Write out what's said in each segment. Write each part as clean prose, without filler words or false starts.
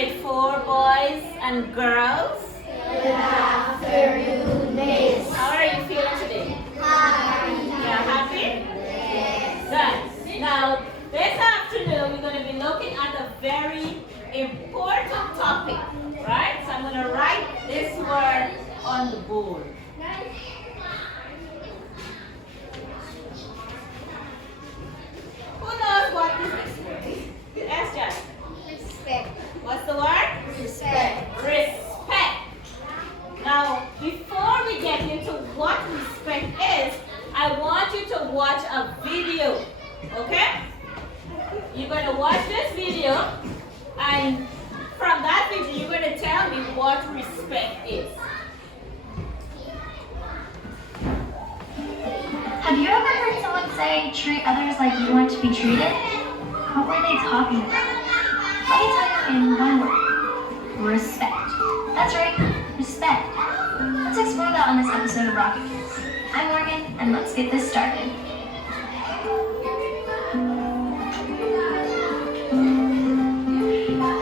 grade 4 boys and girls. Good afternoon, Miss. How are you feeling today? Happy. Yeah, happy? Yes. Good. Now, this afternoon we're going to be looking at a very important topic, right? So I'm going to write this word on the board. Who knows what is this word? Yes, Jess. Respect. What's the word? Respect. Respect. Now, before we get into what respect is, I want you to watch a video, okay? You're going to watch this video, and from that video, you're going to tell me what respect is. Have you ever heard someone say, treat others like you want to be treated? What were they talking about? Let me tell you in one word. Respect. That's right, respect. Let's explore that on this episode of Rocket Kids. I'm Morgan, and let's get this started.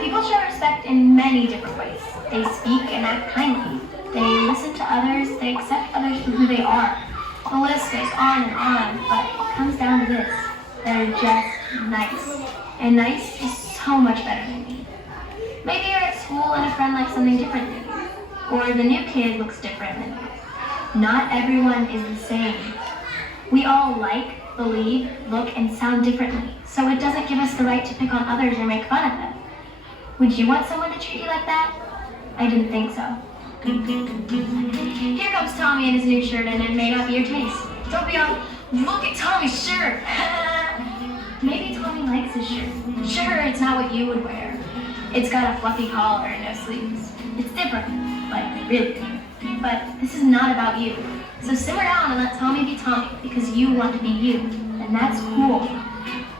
People show respect in many different ways. They speak and act kindly. They listen to others. They accept others for who they are. The list goes on, but it comes down to this. They're just nice. And nice is so much better than me. Maybe you're at school and a friend likes something different than you. Or the new kid looks different than you. Not everyone is the same. We all like, believe, look, and sound differently. So it doesn't give us the right to pick on others or make fun of them. Would you want someone to treat you like that? I didn't think so. Here comes Tommy in his new shirt, and it may not be your taste. Don't be all, look at Tommy's shirt. Maybe Tommy likes his shirt. Sure, it's not what you would wear. It's got a fluffy collar and no sleeves. It's different, like really different. But this is not about you. So simmer down and let Tommy be Tommy, because you want to be you, and that's cool.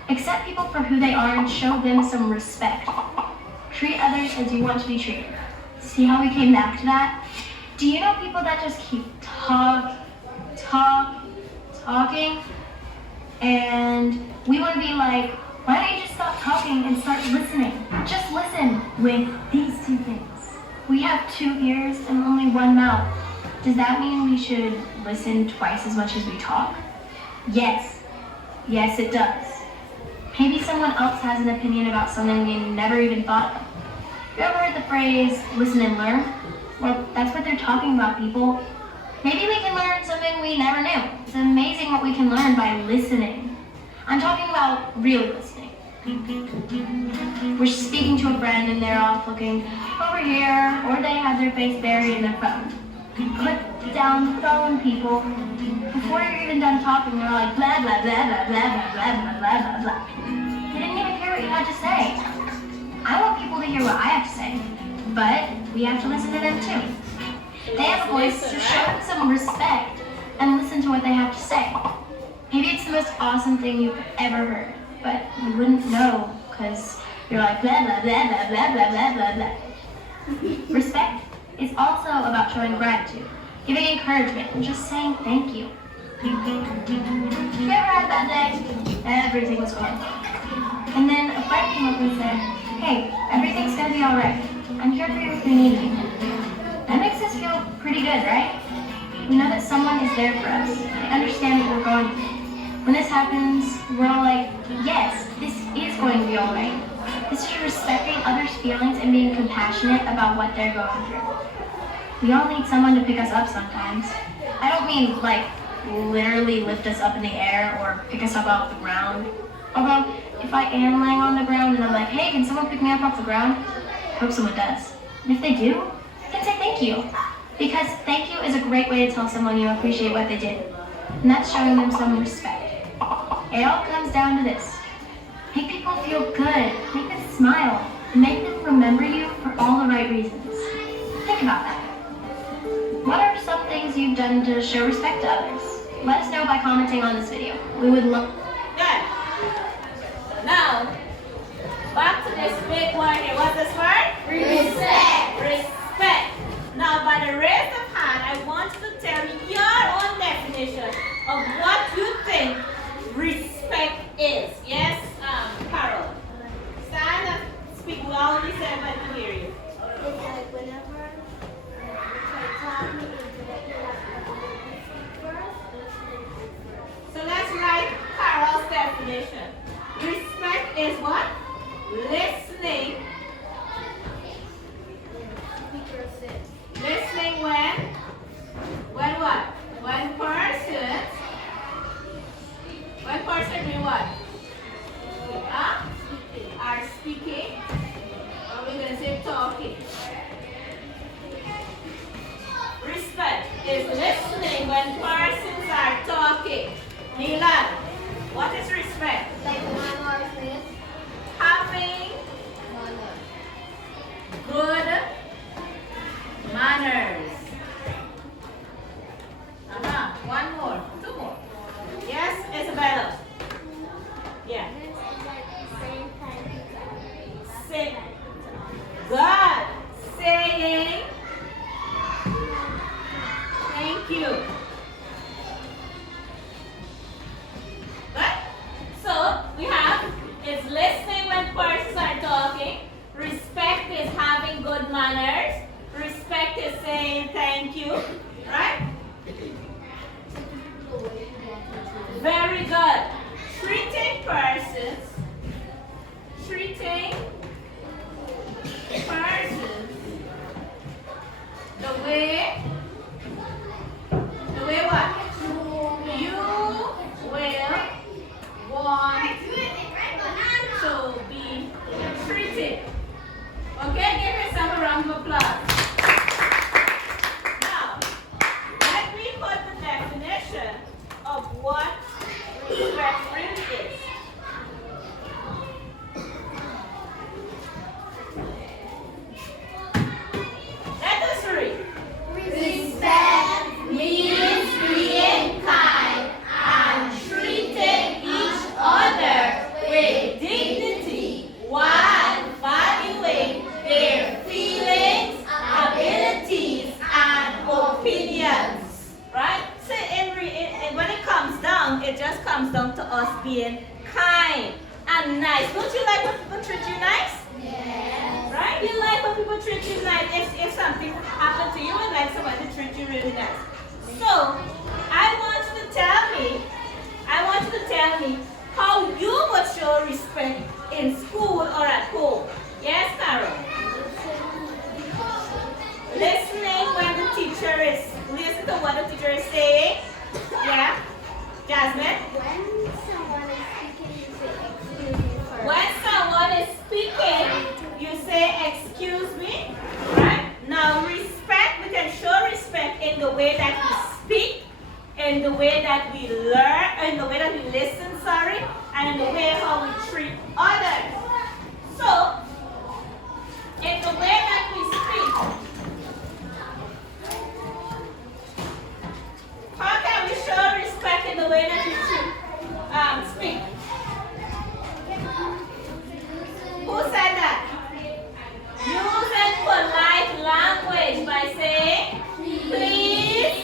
Accept people for who they are and show them some respect. Treat others as you want to be treated. See how we came back to that? Do you know people that just keep talking? And we want to be like, why don't you just stop talking and start listening? Just listen with these two things. We have 2 ears and only 1 mouth. Does that mean we should listen twice as much as we talk? Yes. Yes, it does. Maybe someone else has an opinion about something we never even thought of. You ever heard the phrase, listen and learn? Well, that's what they're talking about, people. Maybe we can learn something we never knew. It's amazing what we can learn by listening. I'm talking about really listening. We're speaking to a friend and they're off looking over here, or they have their face buried in their phone. Put down the phone, people. Before you're even done talking, they're like blah, blah, blah, blah, blah, blah, blah, blah, blah, blah. You didn't even hear what you had to say. I want people to hear what I have to say, but we have to listen to them too. They have a voice, so show them some respect and listen to what they have to say. Maybe it's the most awesome thing you've ever heard, but you wouldn't know because you're like blah, blah, blah, blah, blah, blah, blah, blah, blah. Respect is also about showing gratitude, giving encouragement, and just saying thank you. You ever had that day? Everything was horrible. And then a friend came up and said, hey, everything's gonna be alright. I'm here for you if you need me. That makes us feel pretty good, right? We know that someone is there for us. They understand what we're going through. When this happens, we're all like, yes, this is going to be alright. This is respecting others' feelings and being compassionate about what they're going through. We all need someone to pick us up sometimes. I don't mean like literally lift us up in the air or pick us up off the ground. Although, if I am laying on the ground and I'm like, hey, can someone pick me up off the ground? I hope someone does. And if they do, then say thank you. Because thank you is a great way to tell someone you appreciate what they did. And that's showing them some respect. It all comes down to this. Make people feel good, make them smile, and make them remember you for all the right reasons. Think about that. What are some things you've done to show respect to others? Let us know by commenting on this video. We would love... Good. Now, back to this big one here. What's this word? Respect. Respect. Now, by the raise of hand, I want you to tell me your own definition of what you think respect is. Yes, Carol. Stand and speak loudly so everybody can hear you. definition. Respect is what? Listening. Listening when what? When person do what? Are speaking. Or we're going to say talking. Respect is listening when persons are talking. Neela, what is respect? Like manners. Having good manners. One more, two more. Yes, Isabella. Yeah. Say, God saying thank you. Right? So we have it's listening when persons are talking. Respect is having good manners. Respect is saying thank you. Right? Very good. Treating persons the way what? You will want to be treated. Okay, give yourself a round of applause. Now, let me put the definition of what respect really is. Let us read. Respect means being kind and treating each other with dignity while valuing their feelings, abilities, and opinions. Right? So when it comes down, it just comes down to us being kind and nice. Don't you like when people treat you nice? Yes. Right? You like when people treat you nice. If something happened to you, you like somebody to treat you really nice. So, I want you to tell me how you would show respect in school or at home. Yes, Carol? Listening when the teacher is, listen to what the teacher is saying. Yeah? Jasmine? When someone is speaking, you say excuse me first. When someone is speaking, you say excuse me. Right? Now respect, we can show respect in the way that we speak, in the way that we learn, in the way that we listen, and in the way how we treat others. So, in the way that we speak, how can we show respect in the way that we speak? Who said that? Using polite language by saying, please,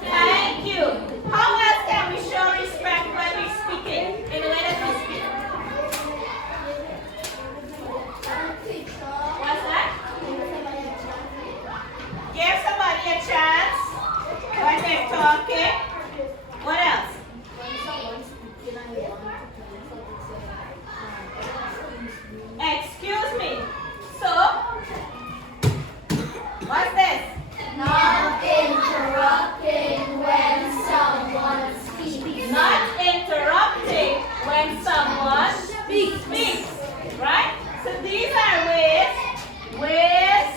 thank you. How else can we show respect when we're speaking, in the way that we speak? What's that? Give somebody a chance when they're talking. What else? Excuse me. So, what's this? Not interrupting when someone speaks. Not interrupting when someone speaks. Right? So these are ways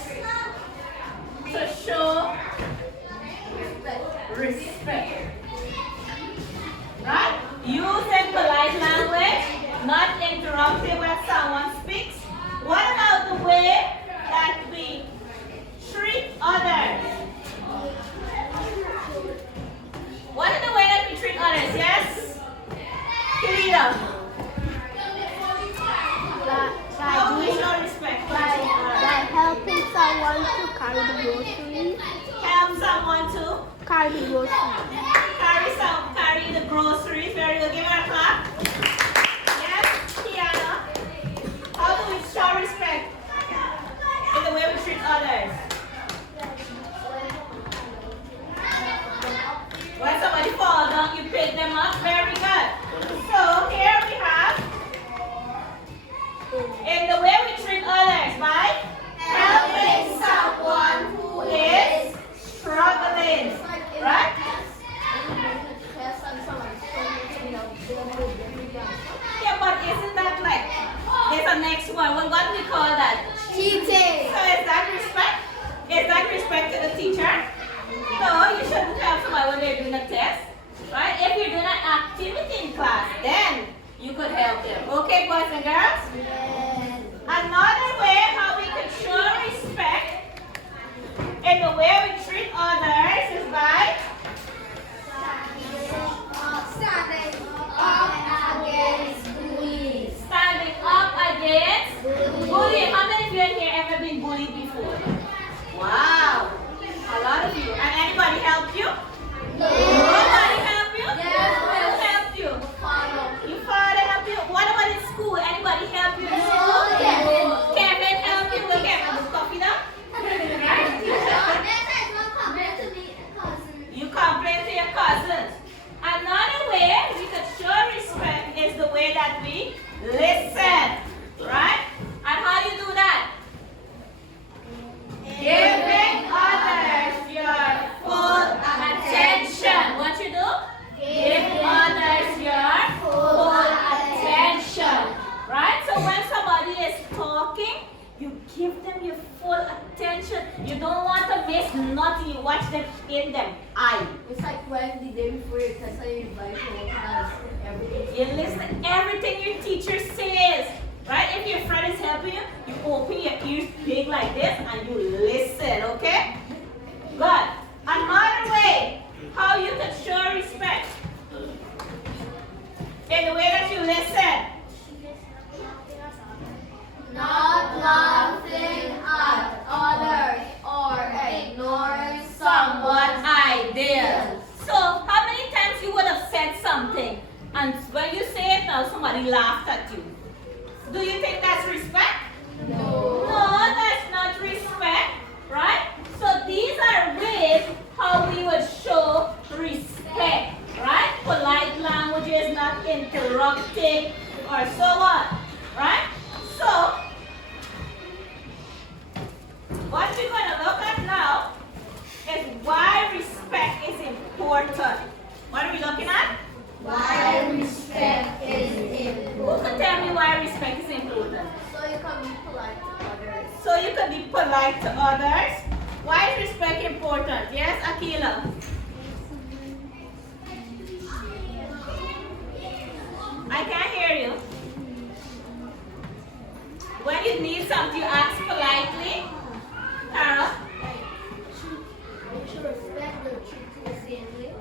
to show respect. Right? Using polite language, not interrupting when someone speaks. What about the way that we treat others? What is the way that we treat others? Yes? Kirita. How do we show respect? By helping someone to carry the groceries. Help someone to Carry the groceries. carry the groceries. Very good. Give her a clap. Yes, Kiana. How do we show respect in the way we treat others? When somebody falls down, you pick them up. Very good. So here we have In the way we treat others by helping someone who is struggling. Right? Yeah, but isn't that like, there's a next one. What do we call that? Cheating. So is that respect? Is that respect to the teacher? No, you shouldn't help somebody when they're doing a test. Right? If you're doing an activity in class, then you could help them. Okay, boys and girls? Yes. Another way how we can show respect in the way we treat others is by Standing up against bullies. standing up against bullying. How many of you in here ever been bullied before? Wow. A lot of you. And anybody help you? Nobody help you? Who helped you? Your father helped you? What about in school? Anybody help you in school? Kevin help you? Will Kevin do coffee now? You complain to your cousins. Another way we could show respect is the way that we listen. Right? And how do you do that? Giving others your full attention. What you do? Give others your full attention. Right? So when somebody is talking, you give them your full attention. You don't want to miss nothing. You watch them in them eye. It's like when the day before your test, you invite everything. You listen everything your teacher says. Right? If your friend is helping you, you open your ears big like this and you listen, okay? Good. Another way how you can show respect in the way that you listen. Not laughing at others or ignoring someone's ideas. So, how many times you would have said something and when you say it now, somebody laughed at you? Do you think that's respect? No. No, that's not respect, right? So these are ways how we would show respect, right? Polite language is not interrupting or so on, right? So, what we're going to look at now is why respect is important. What are we looking at? Why respect is important. Who can tell me why respect is important? So you can be polite to others. So you can be polite to others. Why is respect important? Yes, Akila? I can't hear you. When you need something, you ask politely. Tara? You should respect the truth the same way.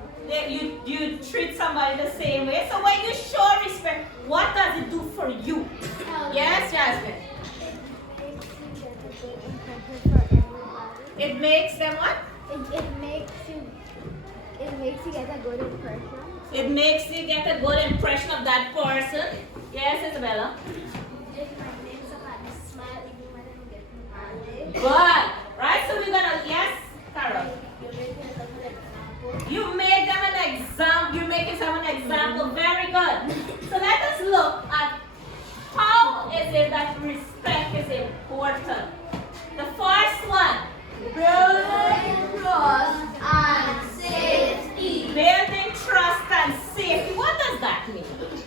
You treat somebody the same way. So when you show respect, what does it do for you? Yes, Jasmine? It makes them what? It makes you get a good impression. It makes you get a good impression of that person. Yes, Isabella? It makes somebody smile even when they get mad. Good. Right? So we're gonna, yes, Carol. You make them an example. You're making someone an example. Very good. So let us look at how is it that respect is important. The first one, Building trust and safety. building trust and safety. What does that mean?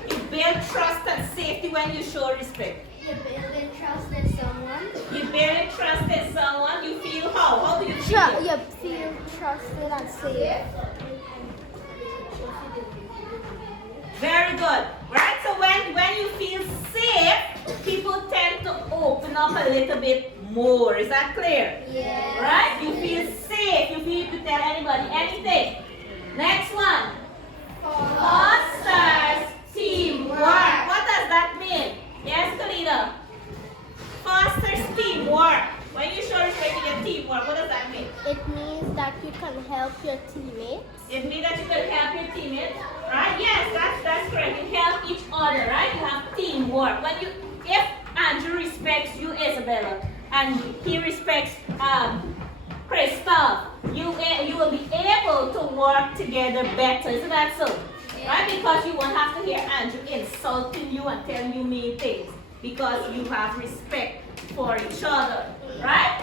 You build trust and safety when you show respect. You're building trust in someone. You build trust in someone. You feel how? How do you feel? You feel trusted and safe. Very good. Right? So when you feel safe, people tend to open up a little bit more. Is that clear? Yeah. Right? You feel safe. You feel you can tell anybody anything. Next one. Fosters teamwork. What does that mean? Yes, Kalina? Fosters teamwork. When you show respect in your teamwork, what does that mean? It means that you can help your teammates. It means that you can help your teammates, right? Yes, that's correct. You help each other, right? You have teamwork. If Andrew respects you, Isabella, and he respects Christoph, you will be able to work together better. Isn't that so? Right? Because you won't have to hear Andrew insulting you and telling you mean things. because you have respect for each other, right?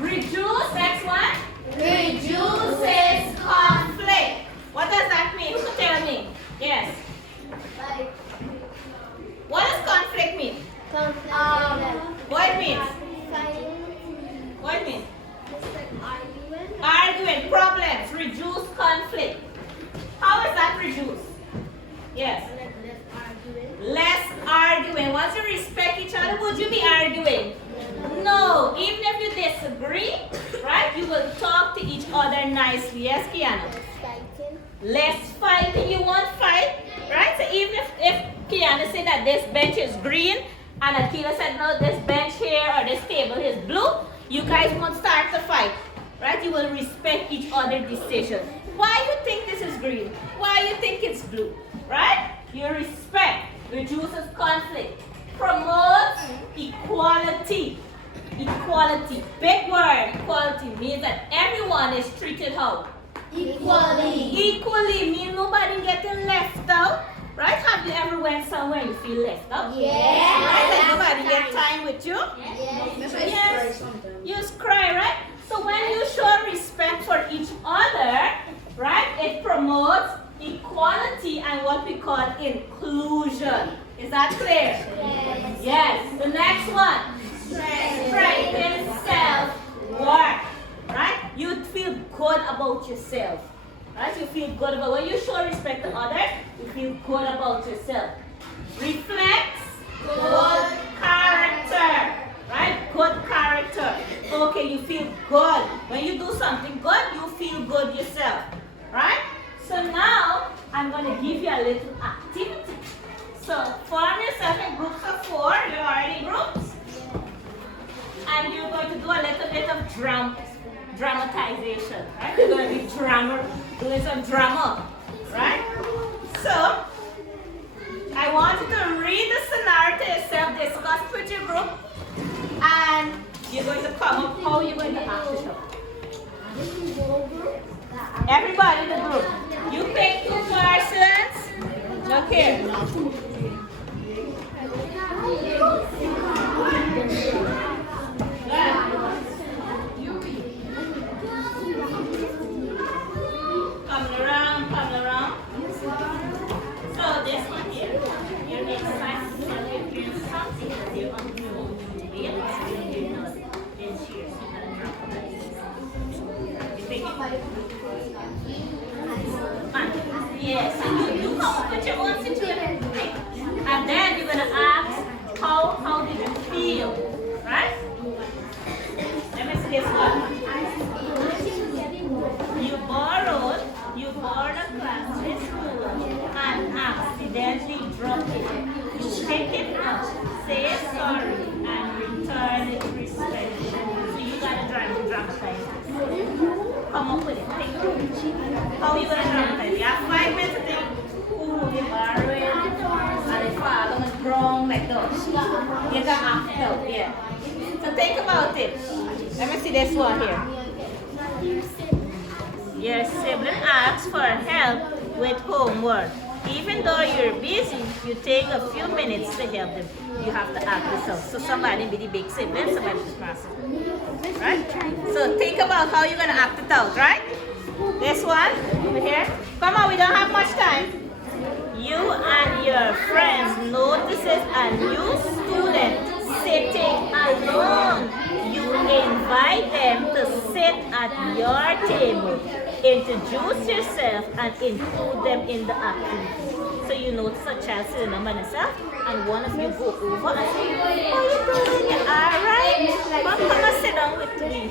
Reduce, next one. Reduces conflict. What does that mean? Who can tell me? Yes. Like, What does conflict mean? What it means? What it means? just like arguing. Arguing, problems, reduce conflict. How is that reduced? Yes. Like less arguing. Less arguing. Once you respect each other, would you be arguing? No. Even if you disagree, right, you will talk to each other nicely. Yes, Kiana? Fighting. Less fighting. You won't fight, right? So even if Kiana said that this bench is green and Akila said no, this bench here or this table is blue, you guys won't start to fight, right? You will respect each other's decision. Why you think this is green? Why you think it's blue, right? Your respect reduces conflict, promotes equality. Equality, big word. Equality means that everyone is treated how? Equally means nobody getting left out, right? Have you ever went somewhere you feel left out? Yes. Right? Like nobody get time with you? Yes. Yes. You just cry, right? So when you show respect for each other, right, it promotes equality and what we call inclusion. Is that clear? Yes. Yes. The next one. Strengthen self-worth. Right? You feel good about yourself. Right? You feel good about when you show respect to others, you feel good about yourself. Reflects good character. Right? Good character. Okay, you feel good. When you do something good, you feel good yourself. Right? So now I'm going to give you a little activity. So form yourself in groups of 4. You're already in groups. And you're going to do a little bit of dramatization, right? You're going to be doing some drama, right? So, I want you to read the scenario to yourself, discuss with your group, and you're going to come up how you're going to act it out. Everybody in the group, you pick 2 persons. Look here. Coming around. So this one here, you're excited to tell your parents something that you're on your own. You're not then cheers. You're gonna drop it. You think yes, and you come up with your own situation. And then you're gonna ask how did you feel? Right? Let me see this one. You borrowed a classmate ruler and accidentally dropped it. You pick it up, say sorry, and return it respectfully. So you gotta dramatize this. Come up with it. Think how you gonna dramatize it. You have 5 minutes to think. Ooh, you borrowed it, and the father was wrong like that. You got act it out, yeah. So think about it. Let me see this one here. Your sibling asks for help with homework. Even though you're busy, you take a few minutes to help them. You have to act this out. So somebody be the big sibling, somebody be the small sibling. Right? So think about how you're going to act it out, right? This one, over here. Come on, we don't have much time. You and your friends notices a new student sitting alone. You invite them to sit at your table. Introduce yourself and include them in the activity. So you notice a child sitting by themselves and one of you go over and say, how you doing? You alright? Come and sit down with me.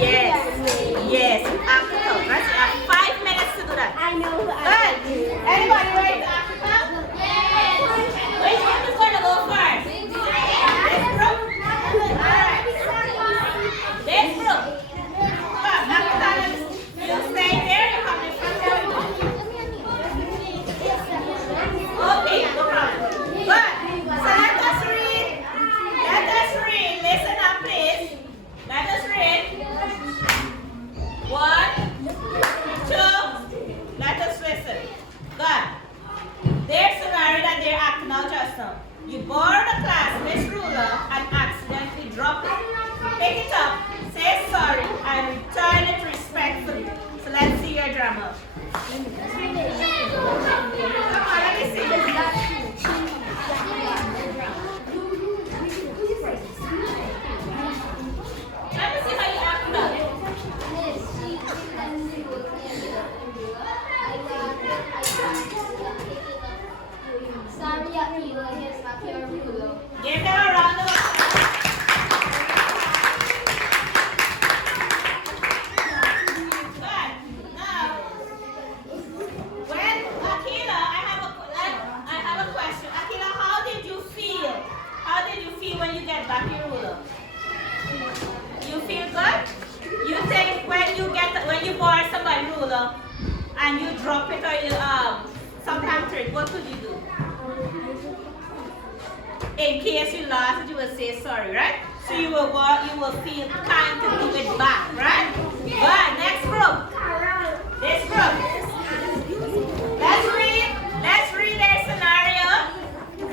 Yes, act it out. Right? So you have 5 minutes to do that. I know who Good. Anybody ready to act it out? Which one is going to go first? This group? Alright. This group. Come, act it out. You stay there. You come in front of me. Okay, no problem. just now. You borrow the classmate's ruler and accidentally drop it. Pick it up, say sorry, and return it respectfully. So let's see your drama. Come on, let me see. Let me see how you act now. Give them a round of applause. Good. Now, when Akila, I have a question. Akila, how did you feel? How did you feel when you get back your ruler? You feel good? You think when you borrow somebody's ruler and you drop it or you sometimes trick, what could you do? In case you lost it, you will say sorry, right? So you will feel kind to do it back, right? Good. Next group. This group. Let's read their scenario.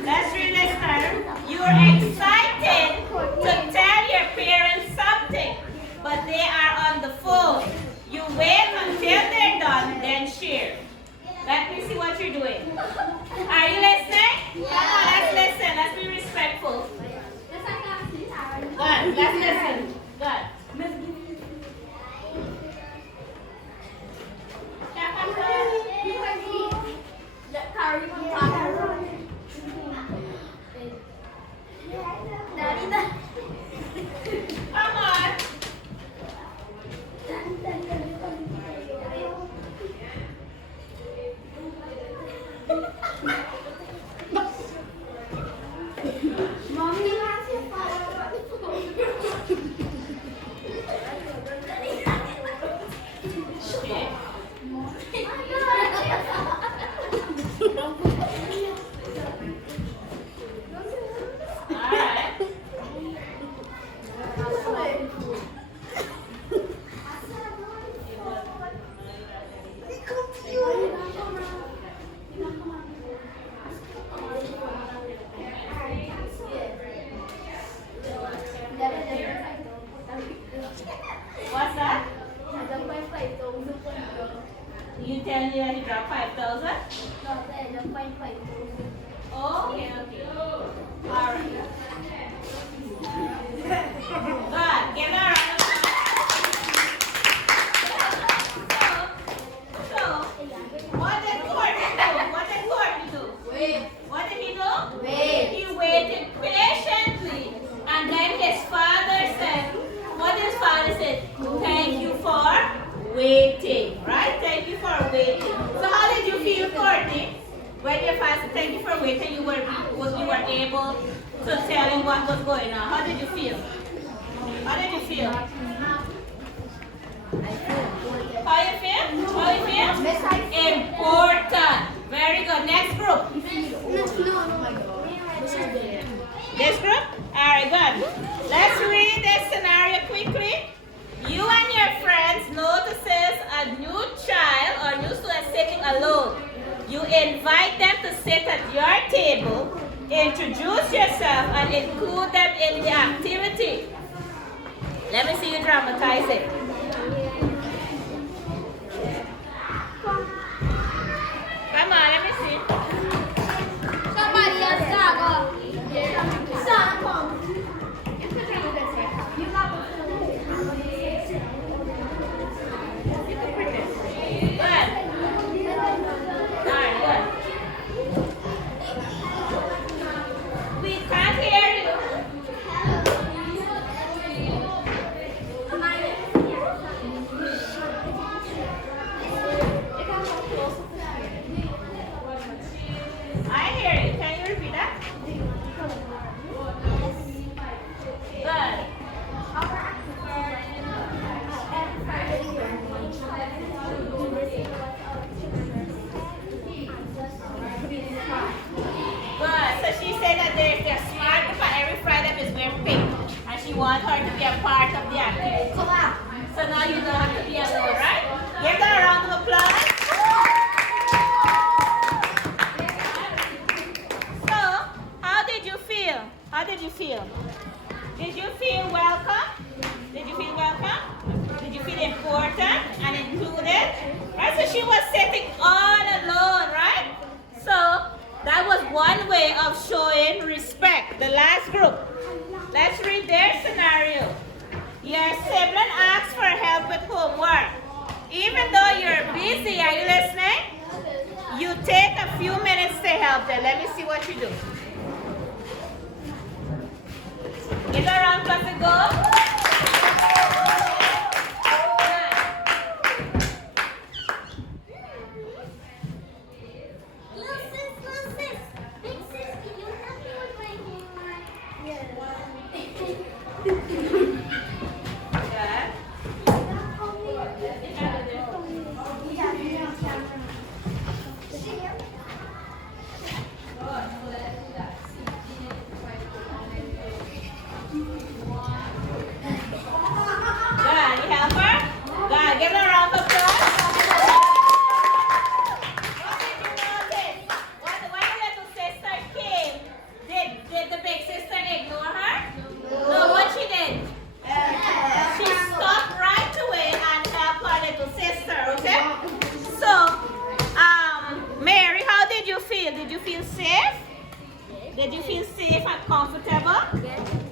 Let's read their scenario. You're excited to tell your parents something, but they are on the phone. You wait until they're done, then share. Let me see what you're doing. Are you listening? Come on, let's listen. Let's be respectful. Good. Let's listen. Good. Come on. What's that? You tell me that you dropped 5,000? Oh, okay. All right. Good. Give her a round of applause. So, what did Courtney do? Wait. What did he do? Wait. He waited patiently. And then his father said, what his father said? Thank you for waiting. Right? Thank you for waiting. So how did you feel, Courtney? When your father said thank you for waiting, you were able to tell him what was going on. How did you feel? How did you feel? How you feel? Important. Very good. Next group. This group? Alright, good. Let's read this scenario quickly. You and your friends notices a new child or new student sitting alone. You invite them to sit at your table, introduce yourself, and include them in the activity. Let me see you dramatize it. Come on, let me see. Somebody else stop. We can't hear you. want her to be a part of the activity. So now you don't have to be alone, right? Give her a round of applause. So, How did you feel? Did you feel welcome? Did you feel welcome? Did you feel important and included? Right? So she was sitting all alone, right? So that was one way of showing respect. The last group. Let's read their scenario. Your sibling asks for help with homework. Even though you're busy, are you listening? You take a few minutes to help them. Let me see what you do. Give her a round of applause to go. Did you feel safe and comfortable?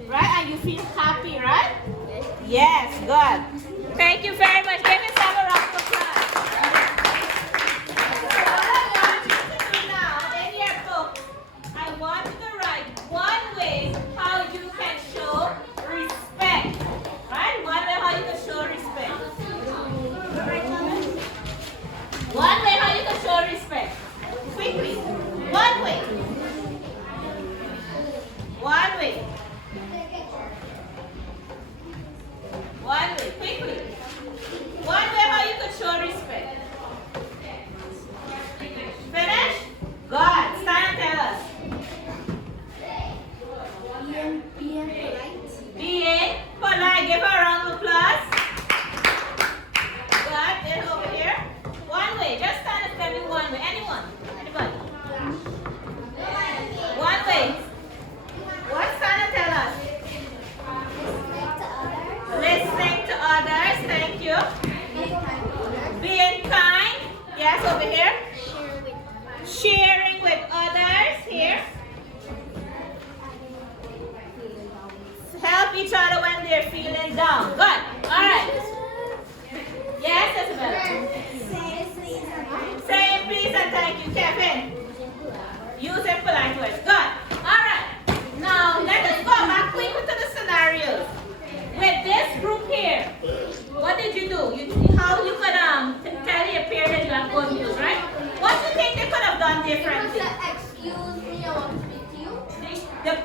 Right? And you feel happy, right? Yes, good. Thank you very much. Give yourself a round of applause. So what I want you to do now in your book, I want you to write one way how you can show respect. Right? One way how you can show respect. One way how you can show respect. Quickly. One way. One way. One way. Quickly. One way how you can show respect. Finish? Good. Stand and tell us. Being polite. Being polite. Give her a round of applause. Good. Then over here. One way. Just stand and tell me one way. Anyone? Anybody? One way. What Sana tell us? Listening to others. Thank you. Being kind. Yes, over here. Sharing with others. Here. Help each other when they're feeling down. Good. All right. Yes, Isabella. Say please and thank you, Kevin. Using polite words. Good. All right. Now, let us go back quickly to the scenarios. With this group here, what did you do? How you could tell your peer that you have good news, right? What do you think they could have done differently? Excuse me, I want to speak to you.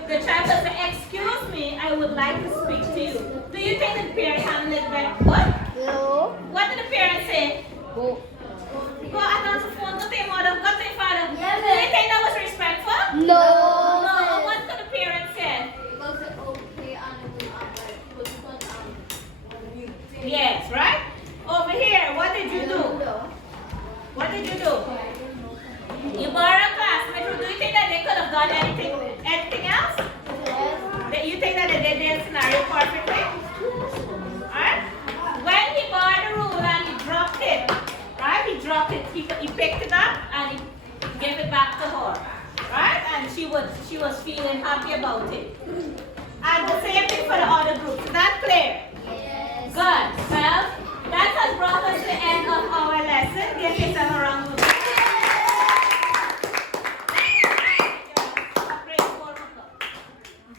The child says, excuse me, I would like to speak to you. Do you think the parents handled it very good? No. What did the parents say? Go. Go and answer the phone, go to your mother, go to your father. Do you think that was respectful? No. No. What could the parents say? Yes, right? Over here, what did you do? What did you do? You borrowed a classmate. Do you think that they could have done anything else? That you think that they did their scenario perfectly? Alright? When he borrowed the rule and he dropped it, right? He dropped it, he picked it up and he gave it back to her. Right? And she was feeling happy about it. And the same thing for the other group. Is that clear? Yes. Good. Well, that has brought us to the end of